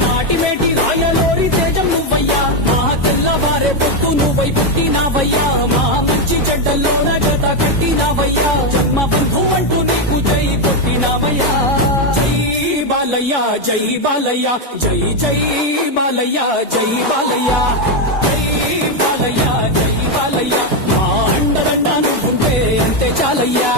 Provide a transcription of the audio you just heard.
నాటి మేటి రాయలోరి తేజం నువ్వయ్యా మా తెల్లవారే పొత్తు నువ్వై పుట్టినావయ్యా మా మంచి చెడ్డల్లోన జత కట్టినావయ్యా జన్మ బంధు అంటూ నీకు జై కొట్టినావయ్యా జై బాలయ్య జై బాలయ్య జై జై బాలయ్య జై బాలయ్య జై బాలయ్య జై బాలయ్య మా అండదండ నువ్వుంటే అంతే చాలయ్యా